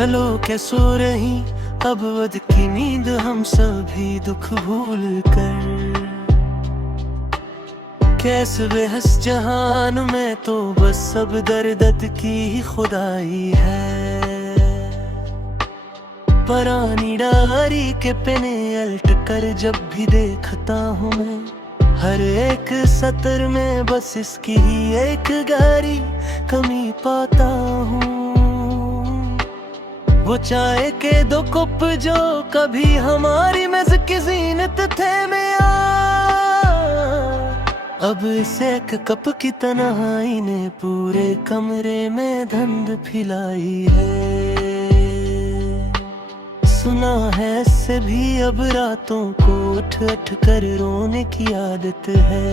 चलो के सो रही अब वध की नींद हम सभी दुख भूल कर। कैसे बेहस जहान में तो बस सब दर्द की ही खुदाई है। पुरानी डायरी के पन्ने उल्ट कर जब भी देखता हूँ मैं, हर एक सतर में बस इसकी ही एक गहरी कमी पाता हूँ। वो चाय के दो कप जो कभी हमारी मेज़ की ज़ीनत थे में अब इस एक कप की तन्हाई ने पूरे कमरे में धुंध फैलाई है। सुना है इससे भी अब रातों को उठ उठ कर रोने की आदत है।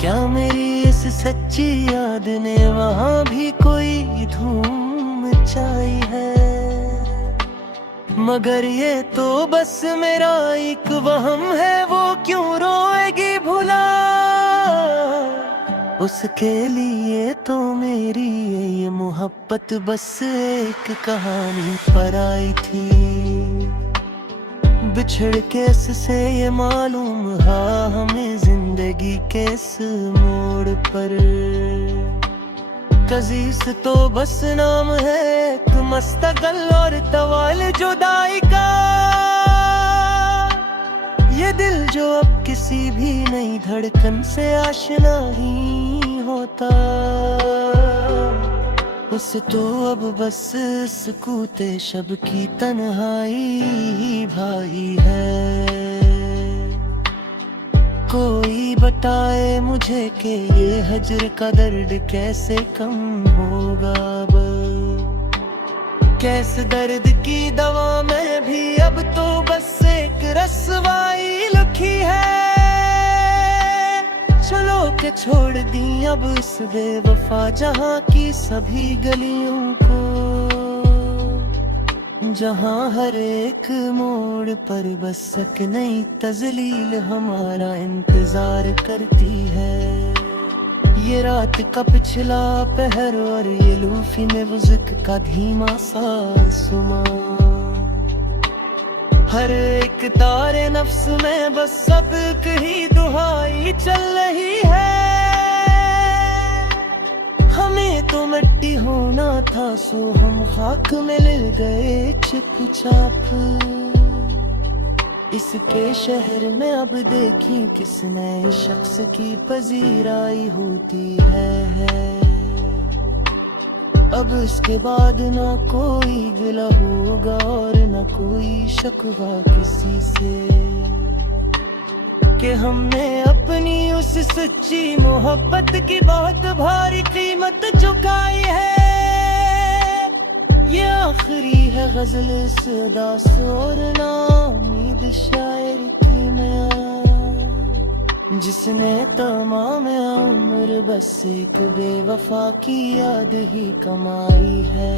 क्या मेरी इस सच्ची याद ने वहाँ भी कोई धूम मचाई है? मगर ये तो बस मेरा एक वहम है, वो क्यों रोएगी भुला। उसके लिए तो मेरी ये मोहब्बत बस एक कहानी पर आई थी। बिछड़ के इससे ये मालूम हा हमें जिंदगी के इस मोड़ पर। कजीस तो बस नाम है एक मस्तकल और तवाल जुदाई का। ये दिल जो अब किसी भी नई धड़कन से आशना ही होता, उसे तो अब बस सुकूते शब की तन्हाई भाई है। कोई बताए मुझे कि ये हजर का दर्द कैसे कम होगा अब। कैसे दर्द की दवा में भी अब तो बस एक रस्वाई लिखी है। चलो के छोड़ दी अब इस बेवफा जहां की सभी गलियों को, जहाँ हर एक मोड़ पर बस एक नई तजलील हमारा इंतजार करती है। ये रात का पिछला पहर और ये लूफी में मुज़िक का धीमा सा सुमा, हर एक तारे नफ्स में बस सबक ही दुहाई चल रही है। हमें तो मिट्टी होना था सो हम खाक में मिल गए चुपचाप। इसके शहर में अब देखी किस नए शख्स की पजीराई होती है। अब इसके बाद ना कोई गिला होगा और ना कोई शकवा किसी से कि हमने अपनी उस सच्ची मोहब्बत की बहुत भारी कीमत चुकाई है। ये आखिरी है गजल इस उदास और नाउम्मीद शायर की मैं, जिसने तमाम उम्र बस एक बेवफा की याद ही कमाई है।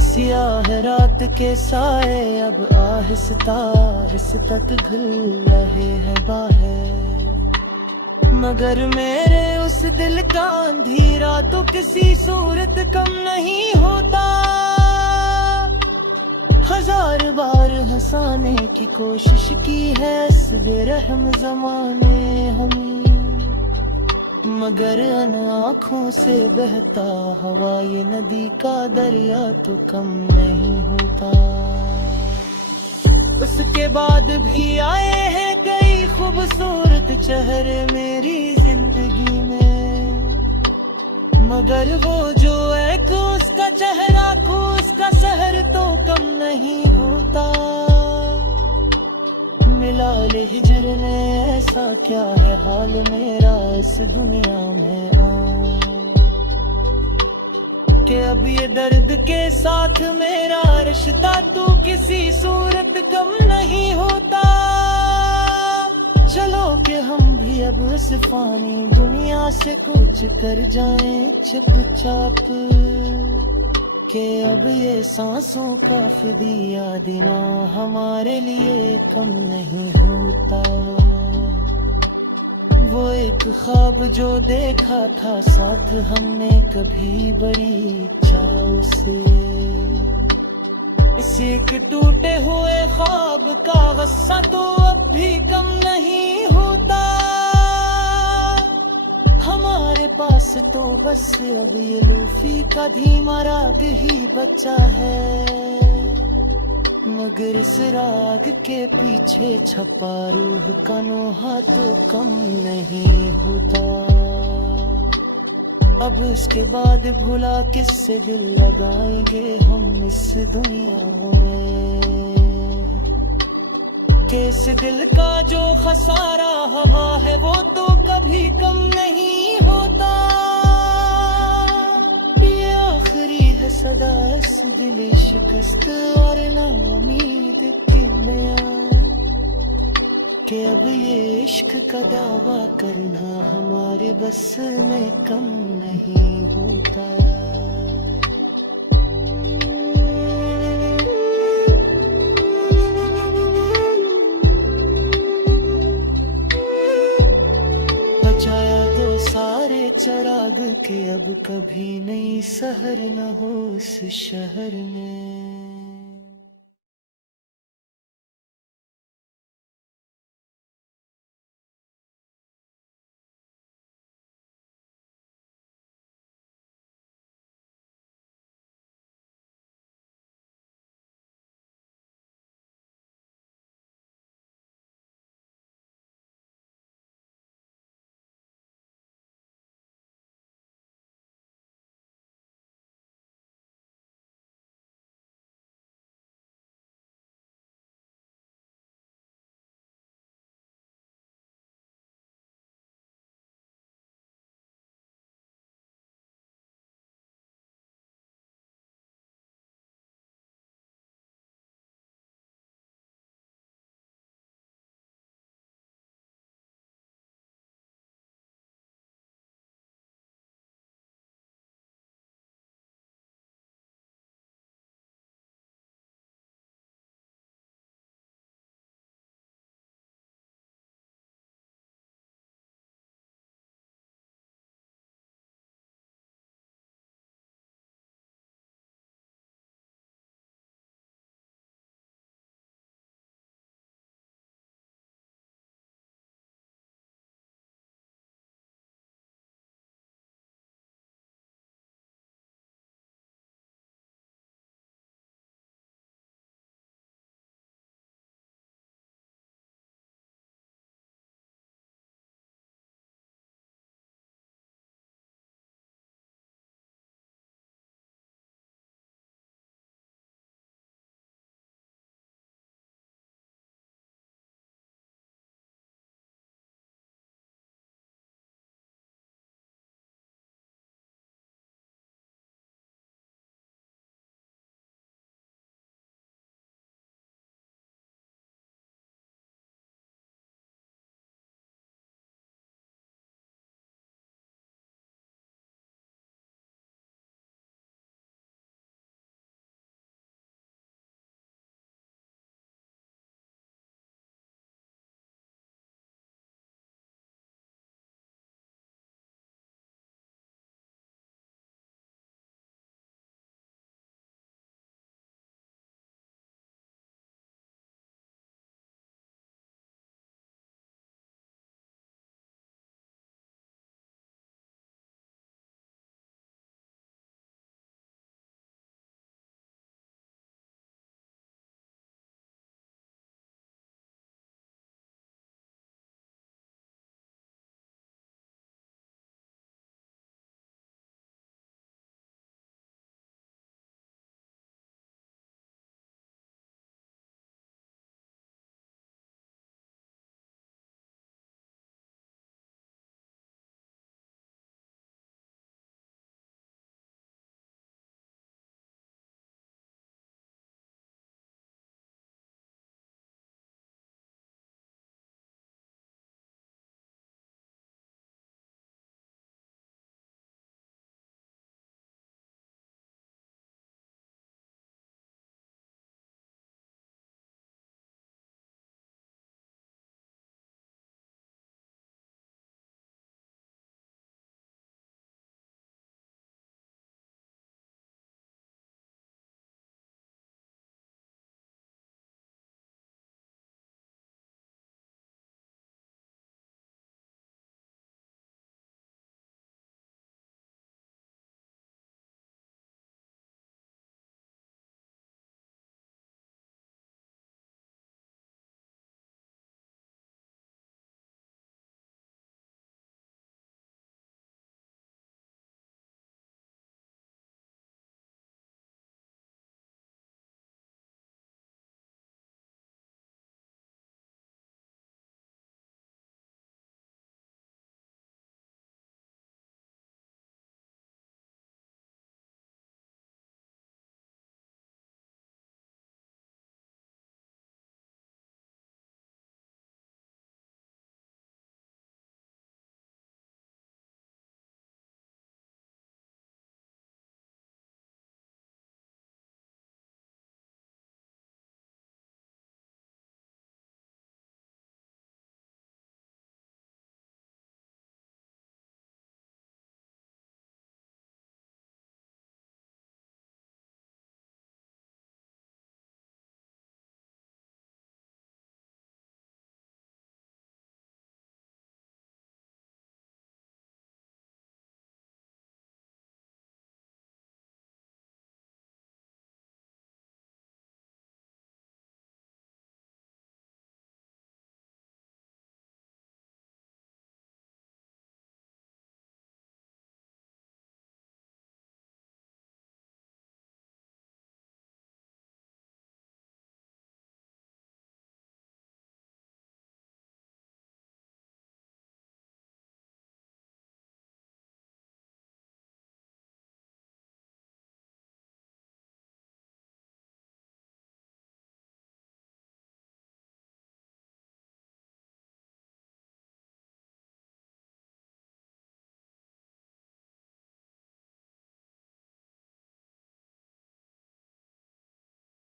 सियाह रात के साए अब आहिस्ता आहिस्ता घुल रहे हैं बाहर, मगर मेरे उस दिल का अंधेरा तो किसी सूरत कम नहीं होता। हजार बार हंसाने की कोशिश की है इस बेरहम जमाने हमें, मगर अन आँखों से बहता हवा ये नदी का दरिया तो कम नहीं होता। उसके बाद भी आए हैं कई खूबसूरत चेहरे मेरी जिंदगी में, मगर वो जो एक उसका चेहरा को उसका शहर तो कम नहीं होता। मिला ले हिजर ने ऐसा क्या है हाल मेरा इस दुनिया में कि अब ये दर्द के साथ मेरा रिश्ता तो किसी सूरत कम नहीं होता। चलो कि हम भी अब इस फानी दुनिया से कूच कर जाएं चुपचाप, कि अब ये सांसों का फिदिया देना हमारे लिए कम नहीं होता। वो एक ख्वाब जो देखा था साथ हमने कभी बड़ी इच्छाओं से, इस एक टूटे हुए ख्वाब का गुस्सा तो अब भी कम नहीं होता। हमारे पास तो बस अब ये लूफी का धीमा राग ही बचा है, मगर इस राग के पीछे छपा रूह का नोहा तो कम नहीं होता। अब उसके बाद भुला किससे दिल लगाएंगे हम इस दुनिया में, कि इस दिल का जो खसारा हवा है वो तो कभी कम नहीं होता। ये आखिरी है सदा इस दिल शिकस्त और ना उम्मीद की नया, कि अब ये इश्क का दावा करना हमारे बस में कम नहीं होता। बचाया तो सारे चिराग के अब कभी नई सहर न हो इस शहर में।